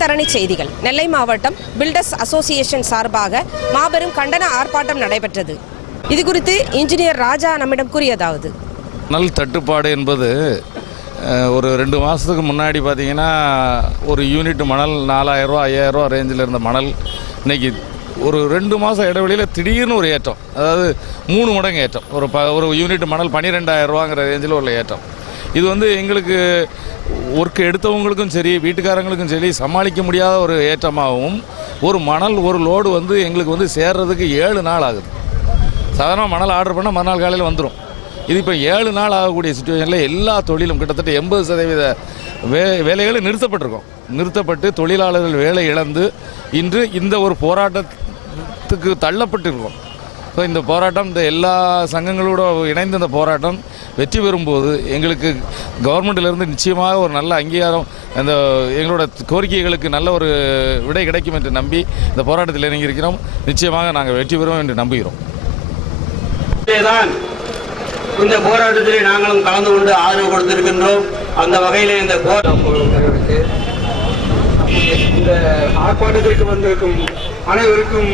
சட்டத்தரணி செய்திகள். நெல்லை மாவட்டம் பில்டர்ஸ் அசோசியேஷன் சார்பாக மாபெரும் கண்டன ஆர்ப்பாட்டம் நடைபெற்றது. இது குறித்து இன்ஜினியர் ராஜா நம்மிடம் கூறியதாவது, மணல் தட்டுப்பாடு என்பது ஒரு 2 மாதத்துக்கு முன்னாடி பார்த்திங்கன்னா ஒரு யூனிட் மணல் 4000 ரூபா 5000 ரூபா ரேஞ்சில் இருந்த மணல் இன்றைக்கி ஒரு 2 மாதம் இடைவெளியில் திடீர்னு ஒரு ஏற்றம், அதாவது 3 மடங்கு ஏற்றம். ஒரு யூனிட் மணல் 12000 ரூபாங்கிற ரேஞ்சில் உள்ள ஏற்றம். இது எங்களுக்கு ஒர்க் எடுத்தவங்களுக்கும் சரி வீட்டுக்காரங்களுக்கும் சரி சமாளிக்க முடியாத ஒரு ஏற்றமாகவும், ஒரு மணல் ஒரு லோடு எங்களுக்கு சேர்றதுக்கு 7 நாள் ஆகுது. சாதாரண மணல் ஆர்டர் பண்ணால் மறுநாள் காலையில் வந்துடும். இது இப்போ 7 நாள் ஆகக்கூடிய சுச்சுவேஷனில் எல்லா தொழிலும் கிட்டத்தட்ட 80% வேலைகளும் நிறுத்தப்பட்டு தொழிலாளர்கள் வேலை இழந்து இன்று இந்த ஒரு போராட்டத்துக்கு தள்ளப்பட்டிருக்கோம். ஸோ இந்த போராட்டம் இந்த எல்லா சங்கங்களோட இணைந்த இந்த போராட்டம் வெற்றி பெறும்போது எங்களுக்கு கவர்மெண்ட்டிலேருந்து நிச்சயமாக ஒரு நல்ல அங்கீகாரம், இந்த எங்களோட கோரிக்கைகளுக்கு நல்ல ஒரு விடை கிடைக்கும் என்று நம்பி இந்த போராட்டத்தில் இறங்கியிருக்கிறோம். நிச்சயமாக நாங்கள் வெற்றி பெறுவோம் என்று நம்புகிறோம். இந்த போராட்டத்தில் நாங்களும் கலந்து கொண்டு ஆதரவு கொடுத்திருக்கின்றோம். அந்த வகையில் இந்த ஆர்ப்பாட்டத்திற்கு வந்திருக்கும் அனைவருக்கும்